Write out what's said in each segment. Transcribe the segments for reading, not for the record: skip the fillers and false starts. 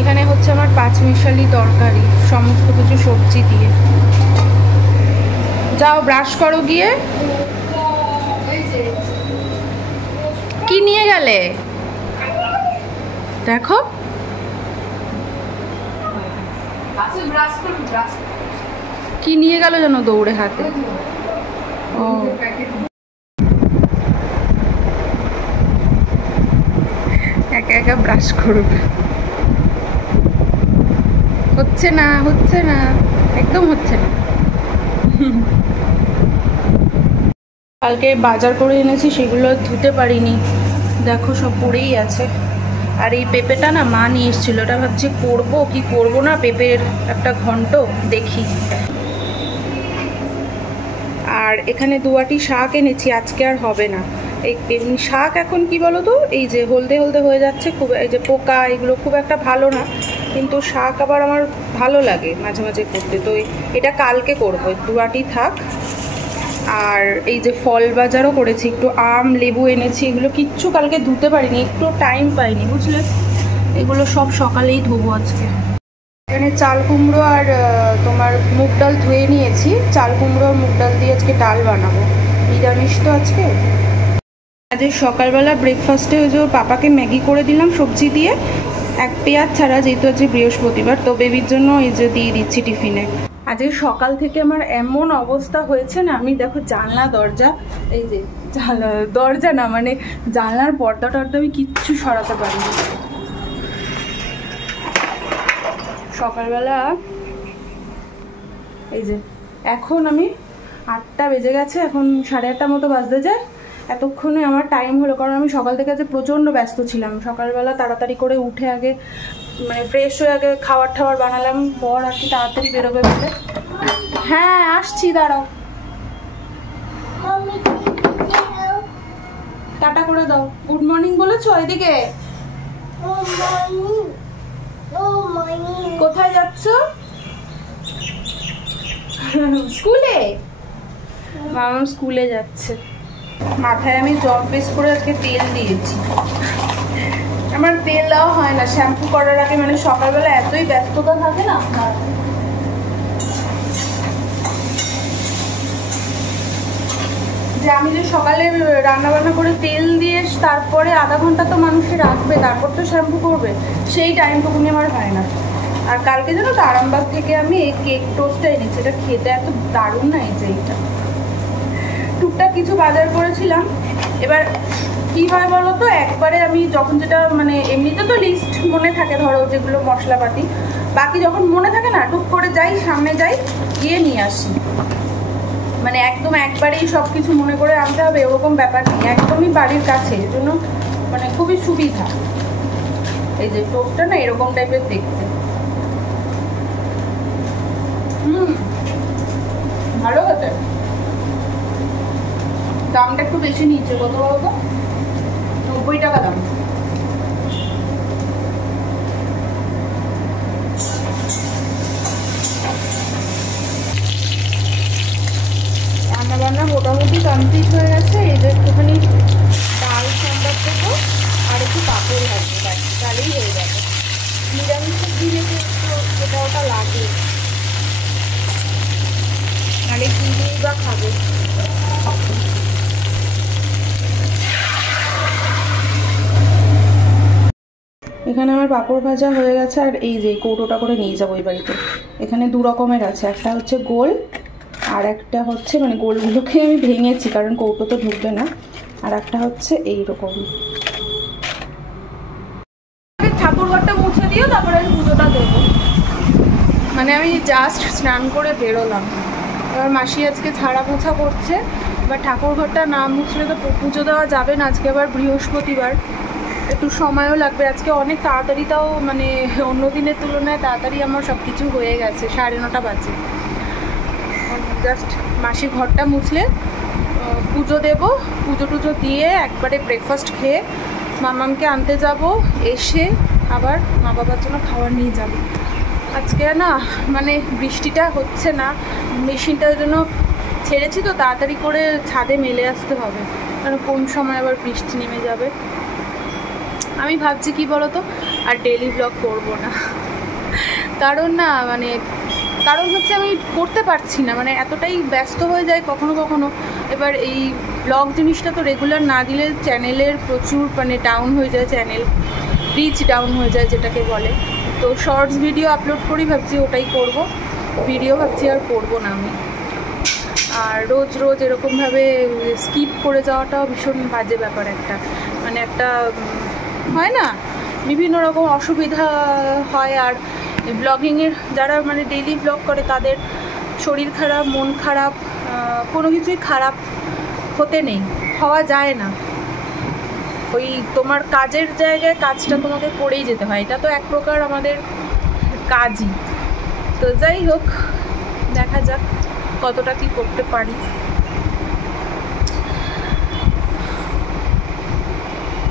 এখানে হচ্ছে আমার 5 মিশালি তরকারি, সমস্ত কিছু সবজি দিয়ে। যাও ব্রাশ করো গিয়ে। কি নিয়ে গেলে দেখো? কি নিয়ে গেল যেন দৌড়ে হাতে? ও একা একা ব্রাশ করবে। হচ্ছে না, হচ্ছে না, একদম হচ্ছে না। কালকে বাজার করে এনেছি, সেগুলো ধুতে পারিনি, দেখো সব পড়েই আছে। আর এই পেঁপেটা না মা নিয়ে এসেছিল, ওটা ভাবছি করবো কি করবো না, পেঁপের একটা ঘন্ট দেখি। আর এখানে 2 আঁটি শাক এনেছি, আজকে আর হবে না। এই শাক এখন কি বলো তো, এই যে হলদে হলদে হয়ে যাচ্ছে খুব, এই যে পোকা, এগুলো খুব একটা ভালো না, কিন্তু শাক আবার আমার ভালো লাগে মাঝে মাঝে করতে। তো এটা কালকে করবো, 2 আঁটি থাক। আর এই যে ফল বাজারও করেছি, একটু আম লেবু এনেছি, এগুলো কিচ্ছু কালকে ধুতে পারিনি, একটু টাইম পাইনি বুঝলে। এগুলো সব সকালেই ধোবো আজকে। এখানে চাল কুমড়ো আর তোমার মুগ ডাল ধুয়ে নিয়েছি, চাল কুমড়ো আর মুগ ডাল দিয়ে আজকে ডাল বানাবো, নিরামিষ তো আজকে। আজ সকালবেলা ব্রেকফাস্টে ওই যে ওর পাপাকে ম্যাগি করে দিলাম সবজি দিয়ে, 1 পেঁয়াজ ছাড়া, যেহেতু আজকে বৃহস্পতিবার, তো বেবির জন্য এই যে দিয়ে দিচ্ছি টিফিনে। আজকে সকাল থেকে আমার এমন অবস্থা হয়েছে না, আমি দেখো জানলা দরজা, এই যে দরজা না মানে জানলার পর্দা টর্দা আমি কিচ্ছু সরাতে পারিনি। সকালবেলা এই যে এখন আমি 8টা বেজে গেছে, এখন 8:30 মতো বাজতে যায়। এতক্ষণে আমার টাইম হলো, কারণ আমি সকাল থেকে আজ প্রচণ্ড ব্যস্ত ছিলাম। সকালবেলা তাড়াতাড়ি করে উঠে আগে মানে ফ্রেশ হয়ে আগে খাবার টাবার বানালাম, বর আর কি তাড়াতাড়ি বেরোবে বলে। হ্যাঁ আসছি, দাঁড়াও। টাটা করে দাও, গুড মর্নিং বলেছো? এদিকে কোথায় যাচ্ছ? স্কুলে? মামা স্কুলে যাচ্ছে। মাথায় আমি জব বেস করে আজকে তেল দিয়েছি, আমার তেল দেওয়া হয় না শ্যাম্পু করার আগে, মানে সকালবেলা এতই ব্যস্ততা থাকে না। যে আমি যে সকালে রান্না বান্না করে তেল দিয়ে তারপরে আধা ঘন্টা তো মানুষকে রাখবে, তারপর তো শ্যাম্পু করবে, সেই টাইমটুকুনি আমার হয় না। আর কালকে জানো তো আরামবাগ থেকে আমি এই কেক টোস্টটা এনেছি, এটা খেতে এত দারুণ না, এই যে এইটা টুকটাক কিছু বাজার করেছিলাম। এবার কি হয় বলো তো, একবারে আমি যখন যেটা মানে এমনিতে তো লিস্ট মনে থাকে ধরো যেগুলো মশলাপাতি, বাকি যখন মনে থাকে না টুক করে যাই, সামনে যাই, গিয়ে নিয়ে আসি। মানে একদম একবারেই সব কিছু মনে করে আনতে হবে ওরকম ব্যাপার নেই, একদমই বাড়ির কাছে, এর জন্য মানে খুবই সুবিধা। এই যে টোস্টটা না এরকম টাইপের দেখতে, ভালো খেতে। দামটা একটু বেশি নিচ্ছে, কত বলতো? 90 টাকা দাম। রান্নাবান্না মোটামুটি কমপ্লিট হয়ে গেছে, এই যে একটুখানি ডাল সম্বার দেবো আর একটু পাঁপড় ভাজবো, ব্যাস তাহলেই হয়ে যাবে। নিরামিষের দিনে তো একটু এটা ওটা লাগে, নাহলে কি দিয়েই বা খাবে। এখানে আমার পাঁপড় ভাজা হয়ে গেছে, আর এই যে কৌটোটা করে নিয়ে যাবো ওই বাড়িতে। এখানে 2 রকমের আছে, একটা হচ্ছে গোল আর একটা হচ্ছে মানে গোলগুলোকে আমি ভেঙেছি কারণ কৌটো তো ঢুকবে না, আর একটা হচ্ছে এইরকম। ঠাকুর ঘরটা মুছে দিও, তারপরে আমি পুজোটা দেবো। মানে আমি জাস্ট স্নান করে বেরোলাম, এবার মাসি আজকে ঝাড়া পোছা করছে, এবার ঠাকুর ঘরটা না মুছলে তো পুজো দেওয়া যাবে না। আজকে আবার বৃহস্পতিবার, একটু সময়ও লাগবে। আজকে অনেক তাড়াতাড়ি, তাও মানে অন্য দিনের তুলনায় তাড়াতাড়ি আমার সব কিছু হয়ে গেছে, 9:30 বাজে। জাস্ট মাসি ঘরটা মুছলে পুজো দেব, পুজো টুজো দিয়ে একবারে ব্রেকফাস্ট খেয়ে মামামকে আনতে যাব, এসে আবার মা বাবার জন্য খাবার নিয়ে যাব। আজকে না মানে বৃষ্টিটা হচ্ছে না, মেশিনটার জন্য ছেড়েছি তো, তাড়াতাড়ি করে ছাদে মেলে আসতে হবে, কারণ কোন সময় আবার বৃষ্টি নেমে যাবে। আমি ভাবছি কি বলতো, আর ডেইলি ব্লগ করবো না। কারণ না মানে কারণ হচ্ছে আমি করতে পারছি না, মানে এতটাই ব্যস্ত হয়ে যায় কখনো কখনো। এবার এই ব্লগ জিনিসটা তো রেগুলার না দিলে চ্যানেলের প্রচুর মানে ডাউন হয়ে যায়, চ্যানেল রিচ ডাউন হয়ে যায় যেটাকে বলে। তো শর্টস ভিডিও আপলোড করি, ভাবছি ওটাই করব, ভিডিও ভাবছি আর করবো না আমি। আর রোজ রোজ এরকমভাবে স্কিপ করে যাওয়াটাও ভীষণ বাজে ব্যাপার একটা, মানে একটা হয় না, বিভিন্ন রকম অসুবিধা হয়। আর ব্লগিংয়ের যারা মানে ডেইলি ব্লগ করে তাদের শরীর খারাপ, মন খারাপ, কোনো কিছুই খারাপ হতে নেই, হওয়া যায় না। ওই তোমার কাজের জায়গায় কাজটা তোমাকে করেই যেতে হয়, এটা তো এক প্রকার আমাদের কাজই। তো যাই হোক, দেখা যাক কতটা কি করতে পারি।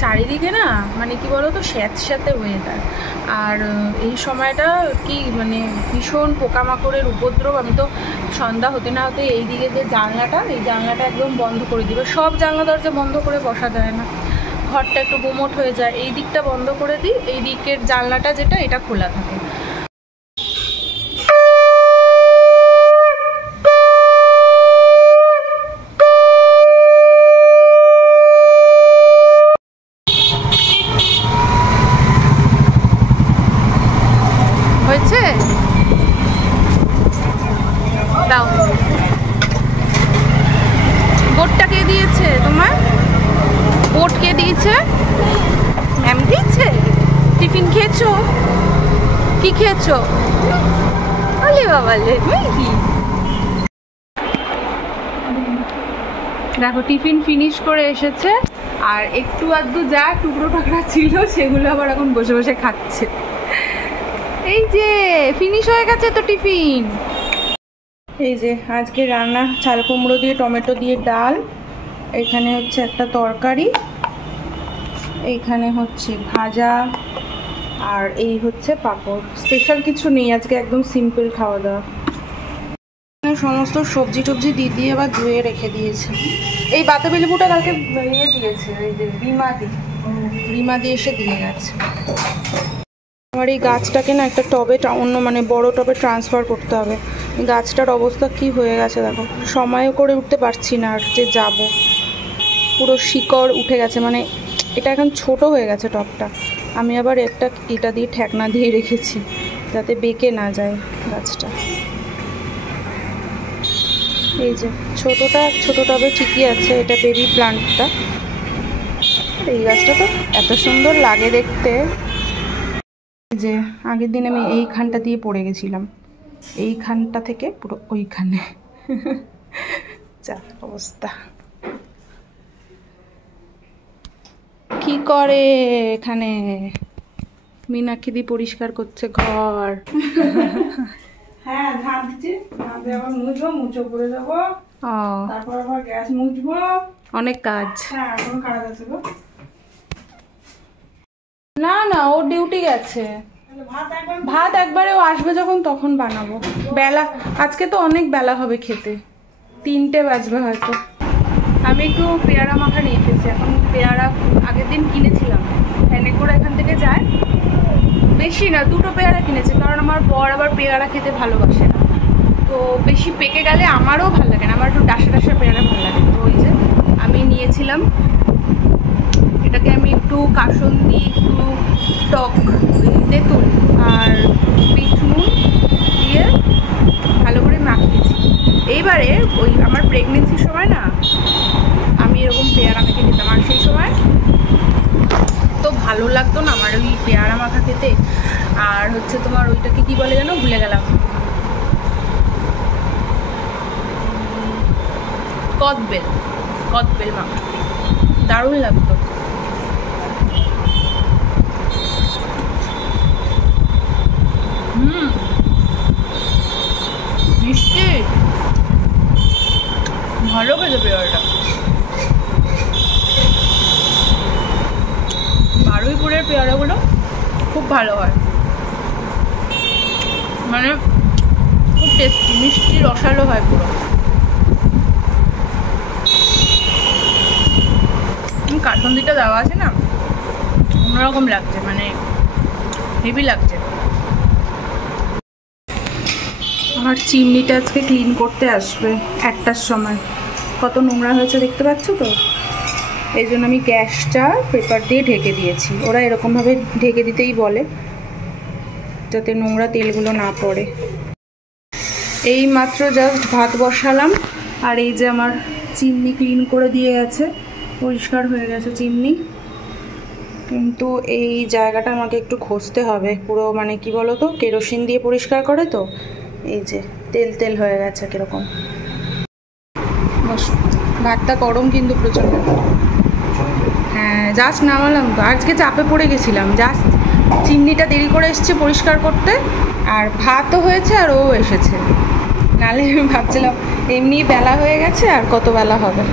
চারিদিকে না মানে কি বলো তো, স্যাঁতস্যাঁতে ওয়েদার। আর এই সময়টা কি মানে ভীষণ পোকামাকড়ের উপদ্রব। আমি তো সন্ধ্যা হতে না হতে এই দিকে যে জানলাটা, এই জানলাটা একদম বন্ধ করে দিই। সব জানলা দরজা বন্ধ করে বসা যায় না, ঘরটা একটু গুমোট হয়ে যায়। এই দিকটা বন্ধ করে দিই, এই দিকের জানলাটা যেটা এটা খোলা থাকে। হয়েছে দাও। বোর্ডটা কে দিয়েছে তোমার? বোর্ড কে দিয়েছে? ম্যাম দিয়েছে? টিফিন খেয়েছো? কি খেয়েছো? আলে বাবা লে, কি দেখো টিফিন ফিনিশ করে এসেছে, আর একটু আধটু যা টুকরো টাকরা ছিল সেগুলো আবার এখন বসে বসে খাচ্ছে। এই যে ফিনিশ হয়ে গেছে তো টিফিন। এই যে আজকে রান্না চাল কুমড়ো দিয়ে টমেটো দিয়ে ডাল, এখানে হচ্ছে একটা তরকারি, এইখানে হচ্ছে ভাজা, আর এই হচ্ছে পাঁপড়। স্পেশাল কিছু নেই আজকে, একদম সিম্পল খাওয়া দাওয়া। সমস্ত সবজি টবজি দিয়ে আবার ধুয়ে রেখে দিয়েছে। এই বাতাবি লেবুটা কালকে ইয়ে দিয়েছে, এই যে রিমা দিয়ে এসে দিয়ে গেছে। আমার এই গাছটাকে না একটা টবে, অন্য মানে বড় টবে ট্রান্সফার করতে হবে। গাছটার অবস্থা কি হয়ে গেছে দেখো, সময়ও করে উঠতে পারছি না, আর যে যাব পুরো শিকড় উঠে গেছে, মানে এটা এখন ছোট হয়ে গেছে টবটা। আমি আবার একটা ইটা দিয়ে ঠেকনা দিয়ে রেখেছি যাতে বেঁকে না যায় গাছটা। এই যে ছোট টবে ঠিকই আছে, এটা বেবি প্লান্টটা। এই গাছটা তো এত সুন্দর লাগে দেখতে। যে আগের দিন আমি এইখানটা দিয়ে পড়ে গেছিলাম, এইখানটা থেকে পুরো ওইখানে যা অবস্থা। কি করে এখানে মীনাক্ষী দি পরিষ্কার করছে ঘর। হ্যাঁ ধান দিচ্ছি, ধান দিয়ে আবার মুছো করে যাবো, তারপর আবার গ্যাস মুছবো, অনেক কাজ। হ্যাঁ এখন কাজ আছে গো। না না ও ডিউটি গেছে, ভাত একবারে ও আসবে যখন তখন বানাবো। বেলা আজকে তো অনেক বেলা হবে খেতে, 3টে বাজবে হয়তো। আমি একটু পেয়ারা মাখা নিয়ে এসেছি। এখন পেয়ারা আগের দিন কিনেছিলাম, ভ্যানে করে এখান থেকে যায়, বেশি না 2টো পেয়ারা কিনেছি, কারণ আমার বর আবার পেয়ারা খেতে ভালোবাসে না। তো বেশি পেকে গেলে আমারও ভালো লাগে না, আমার একটু ডাসা পেয়ারা ভালো লাগে। তো ওই যে আমি নিয়েছিলাম, এটাকে আমি একটু কাসুন্দি, একটু টক তেঁতুল আর বিট নুন দিয়ে ভালো করে মাখিয়েছি। এইবারে ওই আমার প্রেগনেন্সির সময় না আমি এরকম পেয়ারা মেখে খেতাম, আর সেই সময় তো ভালো লাগতো না আমার ওই পেয়ারা মাখা খেতে। আর হচ্ছে তোমার ওইটাকে কি বলে যেন, ভুলে গেলাম, কদবেল মাখা, দারুণ লাগতো। মিষ্টি, ভালো খেতে পেয়ারাটা। বারুইপুরের পেয়ারাগুলো খুব ভালো হয়, মানে খুব টেস্টি, মিষ্টি রসালো হয় পুরো। কাসুন্দিটা দেওয়া আছে না, অন্য অন্যরকম লাগছে, মানে হেভি লাগছে। আমার চিমনিটা আজকে ক্লিন করতে আসবে 1টার সময়। কত নোংরা হয়েছে দেখতে পাচ্ছ তো, এই জন্য আমি গ্যাসটা পেপার দিয়ে ঢেকে দিয়েছি। ওরা এরকমভাবে ঢেকে দিতেই বলে, যাতে নোংরা তেলগুলো না পড়ে। এই মাত্র জাস্ট ভাত বসালাম, আর এই যে আমার চিমনি ক্লিন করে দিয়ে গেছে, পরিষ্কার হয়ে গেছে চিমনি। কিন্তু এই জায়গাটা আমাকে একটু ঘষতে হবে পুরো, মানে কি বলো তো, কেরোসিন দিয়ে পরিষ্কার করে তো, এই যে তেল তেল হয়ে গেছে কিরকম। ভাতটা গরম কিন্তু প্রচণ্ড। হ্যাঁ জাস্ট নামালাম তো, আজকে চাপে পড়ে গেছিলাম। জাস্ট চিমনিটা দেরি করে এসছে পরিষ্কার করতে, আর ভাতও হয়েছে আর ও এসেছে, নাহলে আমি ভাবছিলাম এমনি বেলা হয়ে গেছে, আর কত বেলা হবে।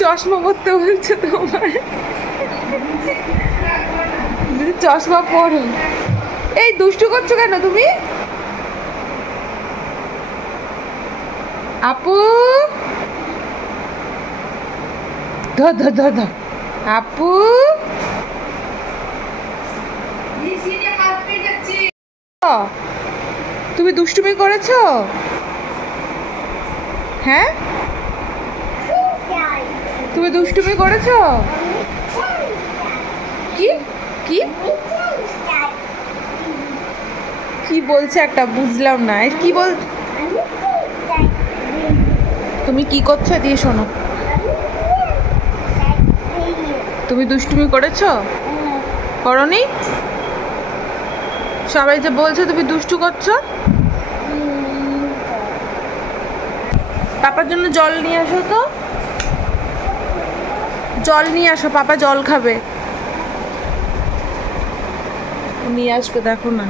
চশমা পরতে বলছে তোমার, চশমা পরো। এই দুষ্টু করছো কেন তুমি? আপু ধর ধর ধর ধর, আপু তুমি দুষ্টুমি করেছো? হ্যাঁ তুমি দুষ্টুমি করেছো? কি কি কি বলছে একটা, বুঝলাম না কি বল। তুমি কি করছো দিয়ে শোনো। তুমি দুষ্টুমি করেছো? করনি? সবাই যে বলছে তুমি দুষ্টু করছো। পাপার জন্য জল নিয়ে আসো তো, জল নিয়ে আসো, পাপা জল খাবে। নিয়ে আসবে, দেখো না।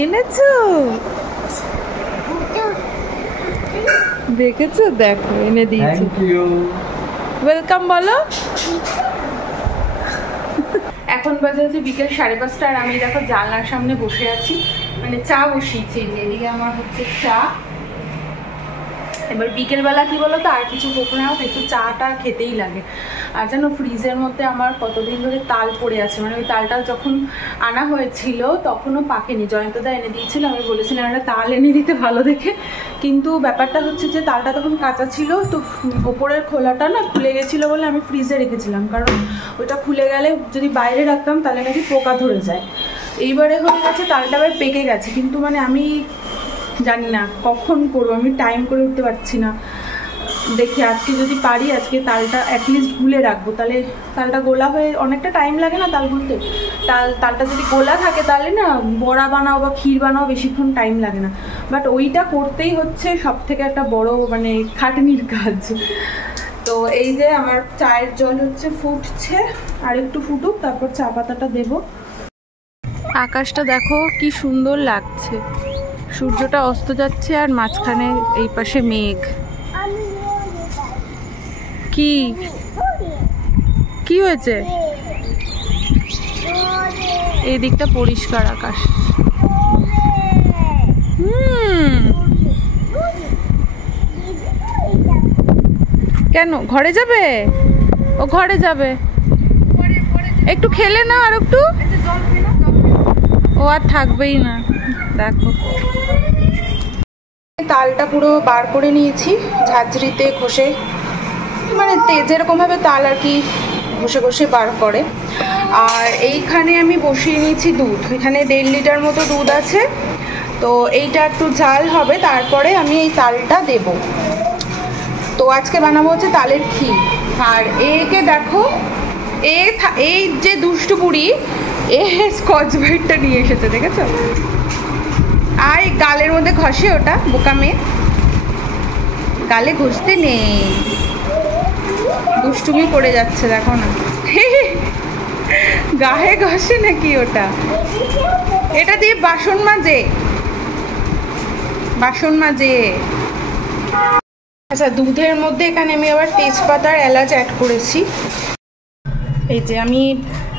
এনেছো? দেখেছো? দেখো এনে দিয়েছি। ওয়েলকাম বলো। এখন বাজে হচ্ছে বিকেল 5:30, আর আমি দেখো জানলার সামনে বসে আছি, মানে চা বসিয়েছি। এদিকে আমার হচ্ছে চা। এবার বিকেলবেলা কি বলো তো, আর কিছু হোক না হোক একটু চাটা খেতেই লাগে। আর জানো ফ্রিজের মধ্যে আমার কতদিন ধরে তাল পড়ে আছে, মানে ওই তালটা যখন আনা হয়েছিল তখনও পাকেনি, জয়ন্তদা এনে দিয়েছিল। আমি বলেছিলাম একটা তাল এনে দিতে ভালো দেখে, কিন্তু ব্যাপারটা হচ্ছে যে তালটা তখন কাঁচা ছিল, তো ওপরের খোলাটা না খুলে গেছিলো বলে আমি ফ্রিজে রেখেছিলাম, কারণ ওইটা খুলে গেলে যদি বাইরে রাখতাম তাহলে নাকি পোকা ধরে যায়। এইবারে হয়ে গেছে তালটা আবার পেকে গেছে, কিন্তু মানে আমি জানি না কখন করবো, আমি টাইম করে উঠতে পারছি না। দেখি আজকে যদি পারি, আজকে তালটা অ্যাটলিস্ট গুলে রাখবো, তাহলে তালটা গোলা হয়ে অনেকটা টাইম লাগে না তাল গুলতে। তালটা যদি গোলা থাকে তাহলে না বড়া বানাও বা ক্ষীর বানাও বেশিক্ষণ টাইম লাগে না, বাট ওইটা করতেই হচ্ছে সব থেকে একটা বড় মানে খাটনির কাজ। তো এই যে আমার চায়ের জল হচ্ছে ফুটছে, আর একটু ফুটুক তারপর চা পাতাটা দেবো। আকাশটা দেখো কি সুন্দর লাগছে, সূর্যটা অস্ত যাচ্ছে আর মাঝখানে এই পাশে মেঘ। কি কি হয়েছে? এই দিকটা পরিষ্কার আকাশ। কেন ঘরে যাবে? ও ঘরে যাবে, একটু খেলে না আর একটু, ও আর থাকবেই না। দেখো তালটা পুরো বার করে নিয়েছি ঝাঁঝরিতে ঘষে, মানে যেরকমভাবে তাল আর কি ঘষে ঘষে বার করে। আর এইখানে আমি বসিয়ে নিয়েছি দুধ, এখানে 1.5 লিটার মতো দুধ আছে। তো এইটা একটু জাল হবে, তারপরে আমি এই তালটা দেব। তো আজকে বানাবো হচ্ছে তালের ক্ষীর। আর একে দেখো, এই যে দুষ্টু বুড়ি, এ স্কচ ব্রাইটটা নিয়ে এসেছে, দেখেছো? আর গালের মধ্যে ঘষে, ওটা বোকা মেয়ে, গালে ঘষতে নেই, দুষ্টুমি করে যাচ্ছে দেখো না। গায়ে ঘষে নাকি ওটা? এটা দিয়ে বাসন মাজে, বাসন মাজে। আচ্ছা দুধের মধ্যে এখানে আমি আবার তেজপাতা আর এলাচ অ্যাড করেছি। এই যে আমি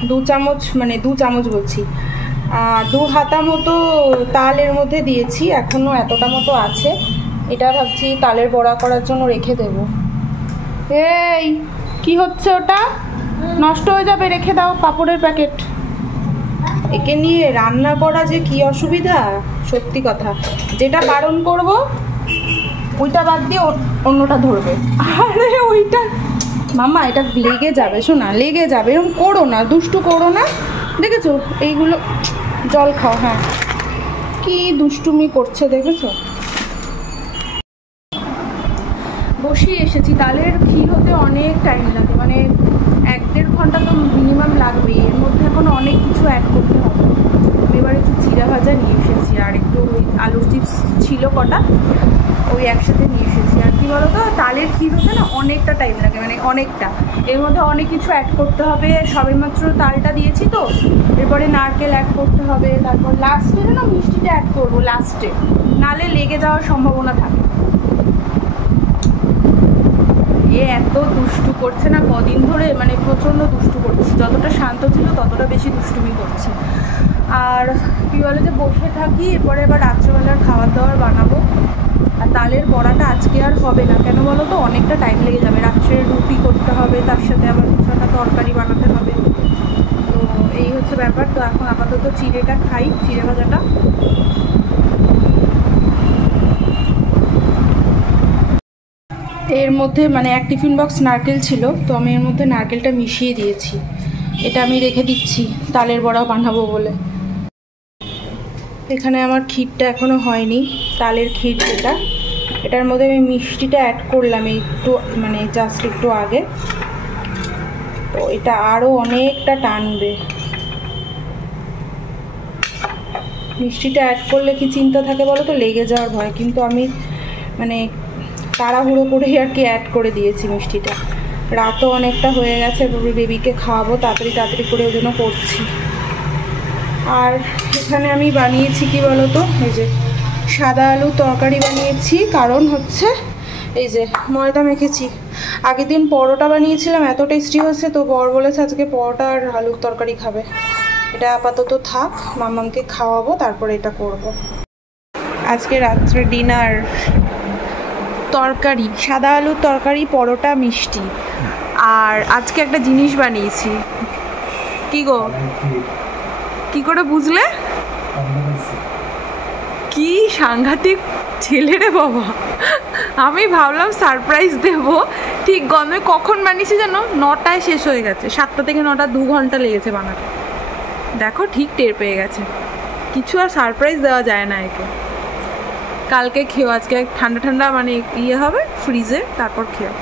2 চামচ, মানে 2 চামচ বলছি, 2 হাতা মতো তালের মধ্যে দিয়েছি, এখনও এতটা মতো আছে। এটা ভাবছি তালের বড়া করার জন্য রেখে দেব। এই কি হচ্ছে ওটা? নষ্ট হয়ে যাবে, রেখে দাও পাপড়ের প্যাকেট। একে নিয়ে রান্না করা যে কি অসুবিধা, সত্যি কথা। যেটা বারণ করব ওইটা বাদ দিয়ে অন্যটা ধরবে। আরে ওইটা মামা, এটা লেগে যাবে, শোনা লেগে যাবে, এরকম করো না, দুষ্টু করো না। দেখেছো এইগুলো, জল খাও। হ্যাঁ, কি দুষ্টুমি করছে দেখেছো। বসিয়ে এসেছি। তালের ক্ষীর হতে অনেক টাইম লাগে, মানে 1-1.5 ঘন্টা তো মিনিমাম লাগবে। এর মধ্যে এখন অনেক কিছু অ্যাড করতে হবে। এবার একটু চিড়া ভাজা নিয়ে এসেছি, আর একটু ওই আলুর চিপস ছিল কটা, ওই একসাথে নিয়ে এসেছি। আর কি বলো তো, তালের ক্ষীর হতে না অনেকটা টাইম লাগে, মানে অনেকটা। এর মধ্যে অনেক কিছু অ্যাড করতে হবে। সবেমাত্র তালটা দিয়েছি তো, এরপরে নারকেল অ্যাড করতে হবে, তারপর লাস্টে না মিষ্টিটা অ্যাড করবো লাস্টে, নালে লেগে যাওয়ার সম্ভাবনা থাকে। এত দুষ্টু করছে না কদিন ধরে, মানে প্রচণ্ড দুষ্টু করছে। যতটা শান্ত ছিল ততটা বেশি দুষ্টুমি করছে। আর কী বলে যে বসে থাকি, এরপরে এবার রাত্রেবেলার খাবার দাবার বানাবো। আর তালের বড়াটা আজকে আর হবে না, কেন বলো তো, অনেকটা টাইম লেগে যাবে। রাত্রে রুটি করতে হবে, তার সাথে আবার কিছু একটা তরকারি বানাতে হবে। তো এই হচ্ছে ব্যাপার। তো এখন আপাতত চিড়েটা খাই, চিড়ে ভাজাটা। এর মধ্যে মানে এক টিফিন বক্স নারকেল ছিল, তো আমি এর মধ্যে নারকেলটা মিশিয়ে দিয়েছি। এটা আমি রেখে দিচ্ছি তালের বড়া বানাবো বলে। এখানে আমার ক্ষীরটা এখনও হয়নি, তালের ক্ষীর যেটা, এটার মধ্যে আমি মিষ্টিটা অ্যাড করলাম একটু, মানে জাস্ট একটু আগে। তো এটা আরও অনেকটা টানবে। মিষ্টিটা অ্যাড করলে কি চিন্তা থাকে বলো তো, লেগে যাওয়ার ভয়। কিন্তু আমি মানে তাড়াহুড়ো করেই আর কি অ্যাড করে দিয়েছি মিষ্টিটা। রাতও অনেকটা হয়ে গেছে, বেবিকে খাওয়াবো তাড়াতাড়ি তাড়াতাড়ি করে, ওই জন্য করছি। আর এখানে আমি বানিয়েছি কি বলো তো, এই যে সাদা আলু তরকারি বানিয়েছি। কারণ হচ্ছে এই যে ময়দা মেখেছি। আগের দিন পরোটা বানিয়েছিলাম, এত টেস্টি হয়েছে, তো বর বলেছে আজকে পরোটা আর আলুর তরকারি খাবে। এটা আপাতত থাক, মামামকে খাওয়াবো, তারপরে এটা করব। আজকে রাত্রে ডিনার তরকারি, সাদা আলুর তরকারি, পরোটা, মিষ্টি। আর আজকে একটা জিনিস বানিয়েছি। কি গো, কি করে বুঝলে? কি সাংঘাতিক ছেলে রে বাবা। আমি ভাবলাম সারপ্রাইজ দেব, ঠিক গমে কখন বানিয়েছি জানো, 9টায় শেষ হয়ে গেছে। 7টা থেকে 9টা 2 ঘন্টা লেগেছে বানাতে। দেখো ঠিক টের পেয়ে গেছে। কিছু আর সারপ্রাইজ দেওয়া যায় না একে। কালকে খেও, আজকে ঠান্ডা ঠান্ডা মানে ইয়ে হবে ফ্রিজে, তারপর খেও।